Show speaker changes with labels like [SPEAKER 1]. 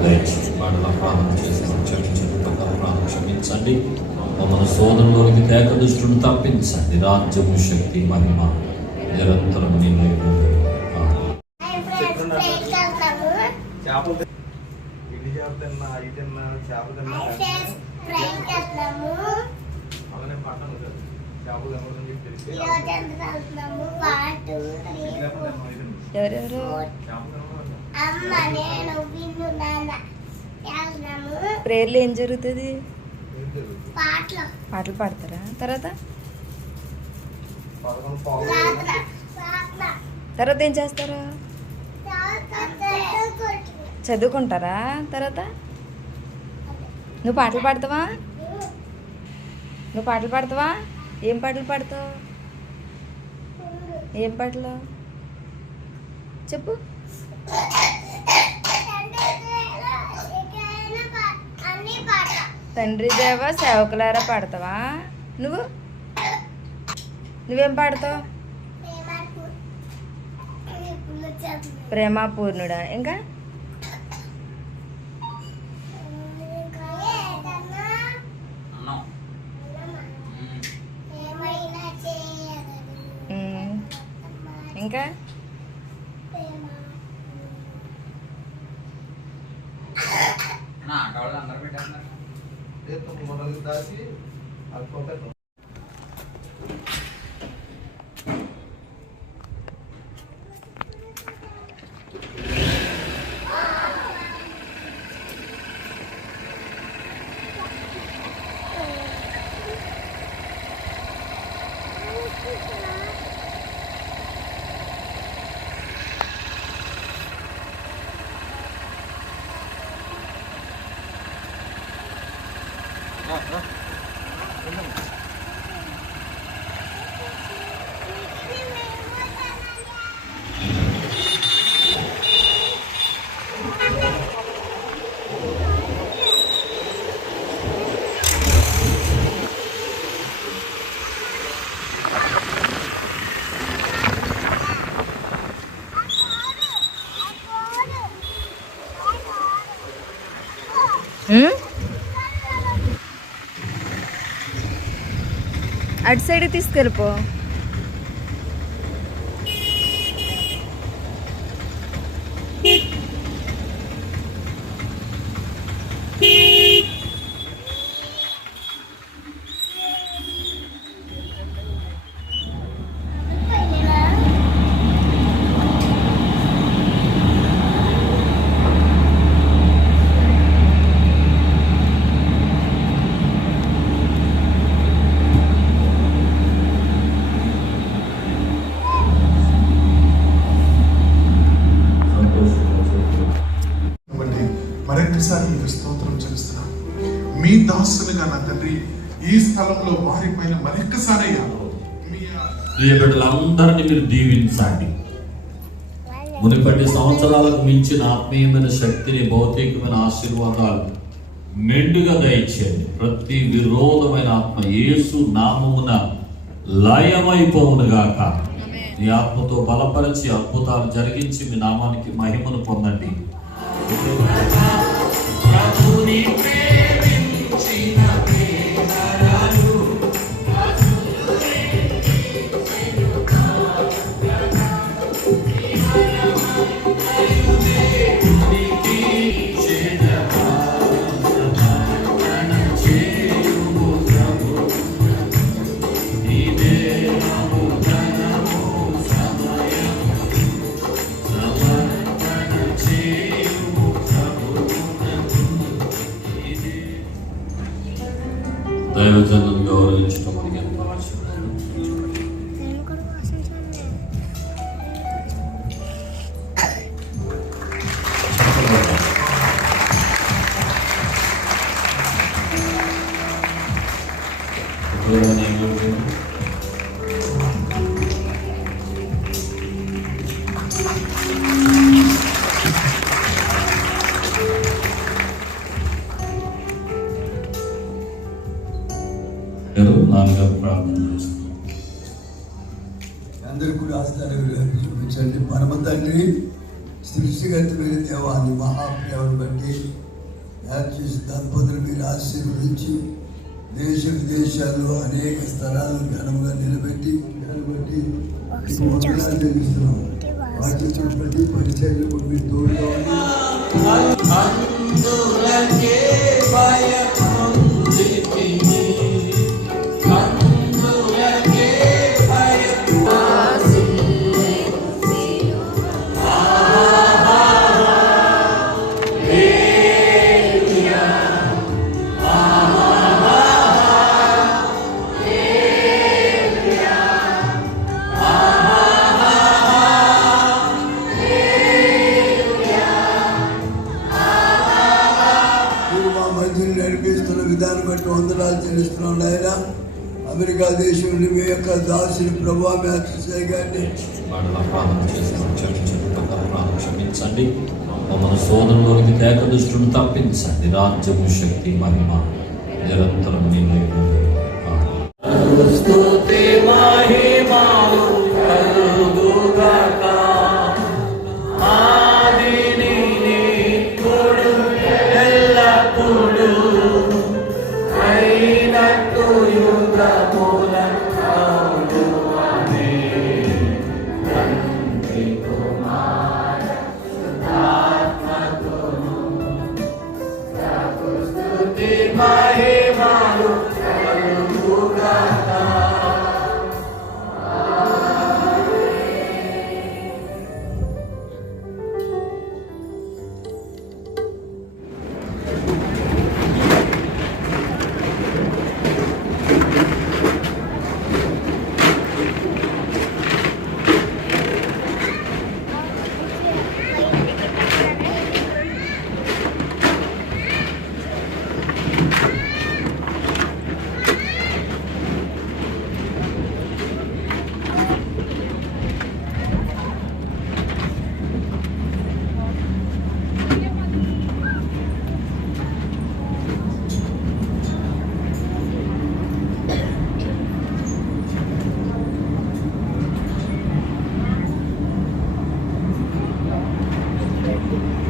[SPEAKER 1] వాటిలో ప్రార్థన చేసి క్షమించండి ప్రాణం క్షమించండి మమ్మల్ని సోదరులోనికి తేక దృష్టిని తప్పించండి రాజ్యము శక్తి మహిమ నిరంతరం నీ వైపు
[SPEAKER 2] చేపలు. ఇడ్లీ చేప తిన్నా అవి తిన్నా చేప తిన్నా అలానే పట్టణం కదా చేపలు తినకూడదని చెప్పి తెలిసి చేపలు తినకూడదు.
[SPEAKER 3] ఎవరెవరు
[SPEAKER 2] చేపలు తినకూడదు.
[SPEAKER 3] ప్రేయర్లో ఏం జరుగుతుంది?
[SPEAKER 4] పాటలు.
[SPEAKER 3] పాడతారా? తర్వాత? తర్వాత ఏం చేస్తారు? చదువుకుంటారా. తర్వాత? నువ్వు పాటలు పాడతావా? నువ్వు పాటలు పాడతావా? ఏం పాటలు పాడతావు? ఏం పాటలు? చెప్పు. తండ్రి దేవ సేవకులారా పాడతావా? నువ్వు? నువ్వేం పాడతావు? ప్రేమ పూర్ణుడా ఇంకా?
[SPEAKER 4] ఏమైనా చేయగలరు
[SPEAKER 3] ఉమ్, ఇంకా
[SPEAKER 2] ఏ తొమ్మిది వందలకి దాచి అది
[SPEAKER 3] 응? అటు సైడ్ తీసుకెళ్ళిపో.
[SPEAKER 5] మరొకసారి మీకు స్తోత్రం చెల్లిస్తున్నాం మీ దాసులుగా నా తండ్రి ఈ స్థలంలో వారిపైన మరొక్కసారి అయ్యా మీ
[SPEAKER 1] ప్రియ బిడ్డలందరినీ మీరు దీవించండి. మునిపటి సంవత్సరాలకు మించిన ఆత్మీయమైన శక్తిని భౌతికమైన ఆశీర్వాదాలు మెండుగా దయచేయండి. ప్రతి విరోధమైన ఆత్మ యేసు నామమున లయమైపోవును గాక ఈ ఆత్మతో బలపరిచి అద్భుతాలు జరిగించి మీ నామానికి మహిమను పొందండి.
[SPEAKER 4] আয়োজন
[SPEAKER 1] నాన్నగారు ప్రార్థన చేస్తాం.
[SPEAKER 6] అందరూ కూడా ఆస్థానం చూపించండి. పరమ తండ్రి సృష్టిగతమైన దేవాన్ని మహాప్రేమను బట్టి యాక్సిస్ దంపతులు మీరు ఆశీర్వదించి దేశ విదేశాల్లో అనేక స్థలాలను ఘనంగా నిలబెట్టి నిలబెట్టి వాటితో ప్రతి పరిచయం మీరు చెల్లిస్తున్నాం నాయన అమెరికా దేశం నుండి మీ యొక్క దాసుని ప్రభావ మ్యాథ్యూసే గారిని
[SPEAKER 1] క్షమించండి. మమ్మల్ని శోధనలోనికి తేక దుష్టుని తప్పించండి. రాజ్యము శక్తి మహిమ నిరంతరం నీవే స్తుతి స్తుతి మహిమ you.